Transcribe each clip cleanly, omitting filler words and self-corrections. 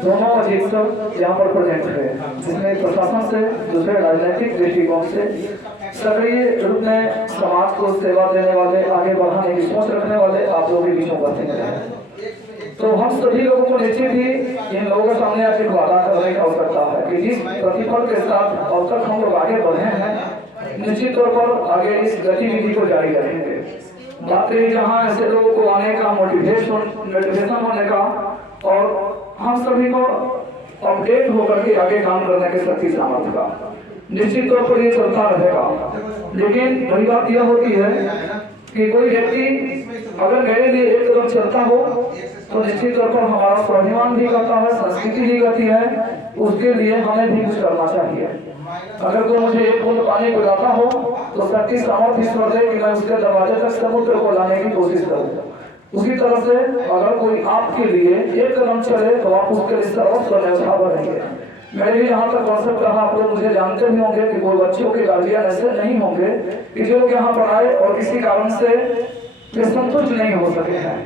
दोनों अधिकतर यहाँ पर प्रेजेंट है, जिसमें प्रशासन से दूसरे राजनीतिक दृष्टिकोण से सक्रिय रूप में समाज को सेवा देने वाले, आगे बढ़ाने की सोच रखने वाले आप लोग के बीच में उपस्थित हैं। तो हम सभी लोगों को निश्चित ही इन लोगों के सामने आकर वादा करने की आवश्यकता है कि जिस प्रतिफल के साथ अब तक हम लोग आगे बढ़े हैं, निश्चित तौर पर आगे इस गतिविधि को जारी रखेंगे। बात रही जहाँ ऐसे लोगों को आने का मोटिवेशन होने का और हम सभी को अपडेट होकर के आगे काम करने की शक्ति सामर्थ्य का, निश्चित तौर पर ये चलता रहेगा। लेकिन बड़ी बात यह होती है कि कोई व्यक्ति अगर मेरे लिए एक कदम चलता हो तो निश्चित तौर पर हमारा स्वाभिमान भी करता है, संस्कृति भी करती है, उसके लिए हमें भी कुछ करना चाहिए। अगर कोई मुझे एक बूंद पानी पिलाता हो तो शक्ति सामर्थ्य ईश्वर दे कि मैं उसके दरवाजे तक समुद्र को लाने की कोशिश करूँ। उसी तरह से अगर कोई आपके लिए एक कदम चले तो आप उसके लिए सर्वस्व न्यौछावर रहेंगे। मेरे भी यहाँ तक कॉन्सेप्ट रहा, आप लोग मुझे जानते भी होंगे कि कोई बच्चों के गार्जियन ऐसे नहीं होंगे कि जो लोग यहाँ पर आए और किसी कारण से वे संतुष्ट नहीं हो सके हैं।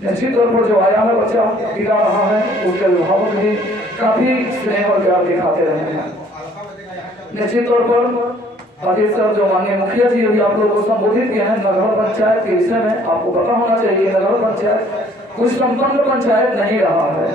निश्चित तौर पर जो आया है बच्चा गिरा रहा है, उसके अभिभावक भी काफी स्नेह और प्यार दिखाते रहे हैं। निश्चित तौर पर अधिकतर जो माननीय मुखिया जी अभी आप लोगों को संबोधित किए हैं नगर पंचायत के विषय में, आपको पता होना चाहिए नगर पंचायत कोई संपन्न पंचायत नहीं रहा है,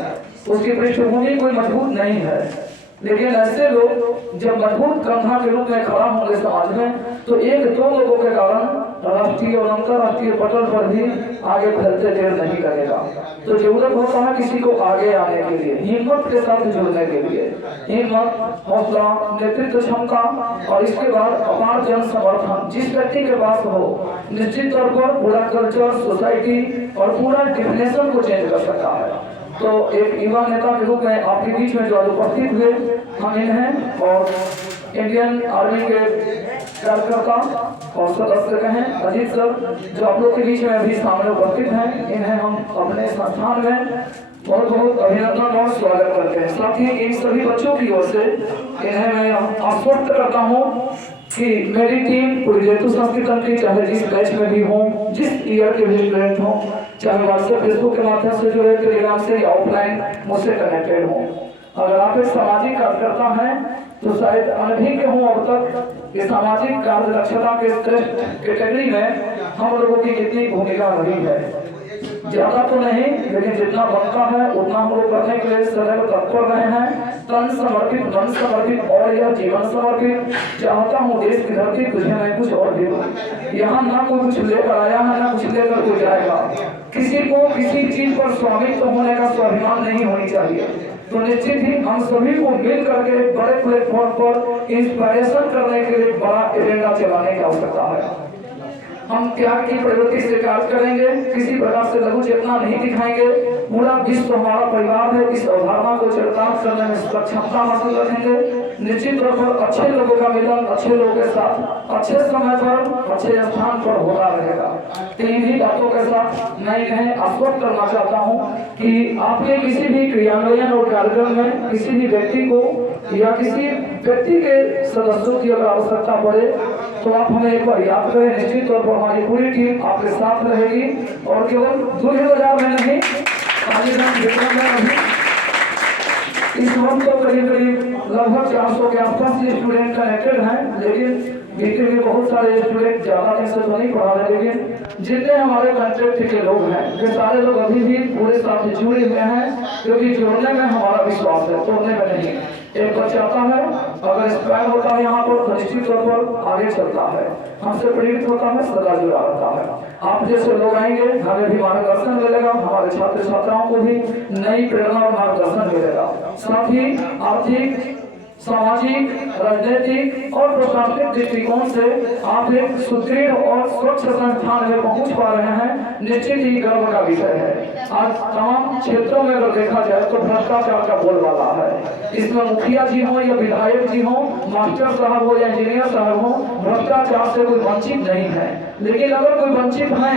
उसकी पृष्ठभूमि कोई मजबूत नहीं है। लेकिन ऐसे लोग जब मजबूत कंधा के रूप में खड़ा होंगे समाज में तो एक दो लोगों के कारण राष्ट्रीय और अंतर्राष्ट्रीय पटल पर भी आगे फैलते देर नहीं लगेगा। तो जरूरत होता है किसी को आगे आने के लिए, हिम्मत के साथ जुड़ने के लिए, हिम्मत, हौसला, नेतृत्व क्षमता और इसके बाद अपार जन समर्थन जिस व्यक्ति के पास हो, निश्चित तौर पर पूरा कल्चर, सोसाइटी और पूरा डिफिनेशन को चेंज कर सकता है। तो एक युवा नेता के रूप में आपके बीच में जो आज उपस्थित हुए हम इन्हें और इंडियन आर्मी के कार्यकर्ता और सदस्य कहें अजीत सर जो आप लोग के बीच में अभी सामने उपस्थित हैं, इन्हें हम अपने संस्थान में बहुत बहुत अभिनंदन और स्वागत करते हैं। साथ ही इन सभी बच्चों की ओर से इन्हें मैं आश्वस्त करता हूँ कि मेरी टीम पूरी जयतु संस्कृत की चाहे जिस बैच में भी हो, जिस ईयर के भी स्टूडेंट हो, चाहे व्हाट्सएप फेसबुक के माध्यम से जुड़े, टेलीग्राम से या ऑफलाइन मुझसे कनेक्टेड हो, अगर आप एक सामाजिक कार्यकर्ता हैं तो शायद अनभिज्ञ हो अब तक इस सामाजिक कार्य दक्षता के श्रेष्ठ कैटेगरी में हम लोगों की कितनी भूमिका रही है। ज्यादा तो नहीं लेकिन जितना बनता है उतना हम लोग करने के लिए सदैव तत्पर रहे हैं। तन समर्पित, मन समर्पित और यह जीवन समर्पित। चाहता हूँ देश की धरती तुझे मैं कुछ और दे दूं। यहाँ ना कोई कुछ लेकर आया है ना कुछ लेकर कोई जाएगा। किसी को किसी चीज पर स्वामित्व होने का स्वाभिमान नहीं होनी चाहिए। तो निश्चित ही हम सभी को मिल करके बड़े प्लेटफॉर्म पर इंस्पिरेशन करने के लिए बड़ा एजेंडा चलाने की आवश्यकता है। हम त्याग की प्रवृत्ति से कार्य करेंगे, किसी प्रकार से लघु चेतना नहीं दिखाएंगे। पूरा विश्व हमारा परिवार है, इस अवधारणा को चरितार्थ करने में सक्षमता हासिल रखेंगे। निश्चित तौर पर अच्छे लोगों का मिलन अच्छे लोगों के साथ अच्छे समय पर अच्छे स्थान पर होता रहेगा। तो इन्हीं बातों के साथ मैं इन्हें आश्वस्त करना चाहता हूँ कि आपके किसी भी क्रियान्वयन और कार्यक्रम में किसी भी व्यक्ति को या किसी व्यक्ति के सदस्यों की अगर आवश्यकता पड़े तो आप हमें एक बार याद करें। निश्चित तौर पर हमारी पूरी टीम आपके साथ रहेगी और केवल दूल्हे बाजार में नहीं इस वक्त तो करीब लगभग 400 के आसपास स्टूडेंट कनेक्टेड हैं, लेकिन बीते हुए बहुत सारे स्टूडेंट ज्यादा दिन से तो नहीं पढ़ा रहे, लेकिन जितने हमारे कॉन्ट्रैक्ट के लोग हैं वे सारे लोग अभी भी पूरे साथ जुड़े हुए हैं, क्योंकि जोड़ने में हमारा विश्वास है, तोड़ने में नहीं। एक बच्चा आता है अगर इंस्पायर होता है यहाँ पर तो निश्चित तौर पर आगे चलता है, हमसे प्रेरित होता है, सदा जुड़ा रहता है। आप जैसे लोग आएंगे हमें भी मार्गदर्शन मिलेगा, हमारे छात्र छात्राओं को भी नई प्रेरणा और मार्गदर्शन मिलेगा। साथ ही आर्थिक, सामाजिक, राजनीतिक और प्रशासनिक दृष्टिकोण से आप एक सुदृढ़ और स्वच्छ संस्थान में पहुंच पा रहे हैं, निश्चित ही गर्व का विषय है। आज तमाम क्षेत्रों में अगर देखा जाए तो भ्रष्टाचार का बोलबाला है। इसमें मुखिया जी हो या विधायक जी हो, मास्टर साहब हो या इंजीनियर साहब हो, भ्रष्टाचार से कोई वंचित नहीं है। लेकिन अगर कोई वंचित है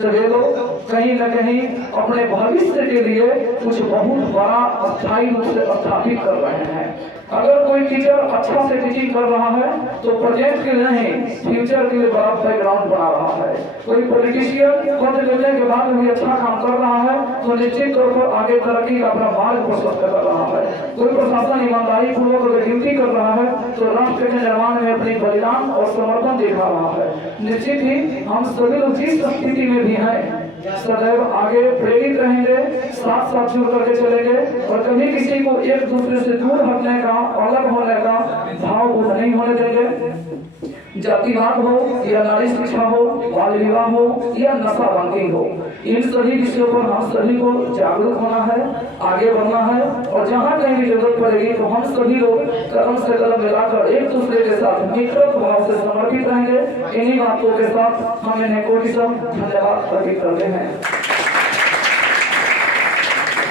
तो वे लोग कहीं न कहीं अपने भविष्य के लिए कुछ बहुत बड़ा अस्थायी रूप से स्थापित कर रहे हैं। अगर कोई टीचर अच्छा से टीचिंग कर रहा है तो प्रोजेक्ट के लिए नहीं, फ्यूचर के लिए बड़ा बैकग्राउंड बना रहा है। कोई पॉलिटिशियन पद मिलने के बाद भी अच्छा काम कर रहा है तो निश्चित तौर पर आगे तरक्की का अपना मार्ग प्रशस्त कर रहा है। कोई प्रशासन ईमानदारी पूर्वक अगर ड्यूटी कर रहा है तो राष्ट्र के निर्माण में अपनी बलिदान और समर्पण दिखा रहा है। निश्चित ही हम सभी लोग जिस स्थिति में भी हैं सदैव आगे प्रेरित रहेंगे, साथ साथ जुड़ करके चलेंगे और कभी किसी को एक दूसरे से दूर हटने का, अलग होने का भाव को नहीं होने देंगे। जातिवाद हो या नारी शिक्षा हो, बाल विवाह हो या नशाबंदी हो, इन सभी विषयों पर हम सभी को जागरूक होना है, आगे बढ़ना है और जहाँ कहीं भी जरूरत पड़ेगी तो हम सभी लोग कदम से कदम मिलाकर एक दूसरे के साथ मित्रवत भाव से समर्पित रहेंगे। इन्हीं बातों के साथ हम इन्हें कोटि धन्यवाद अर्पित करते हैं।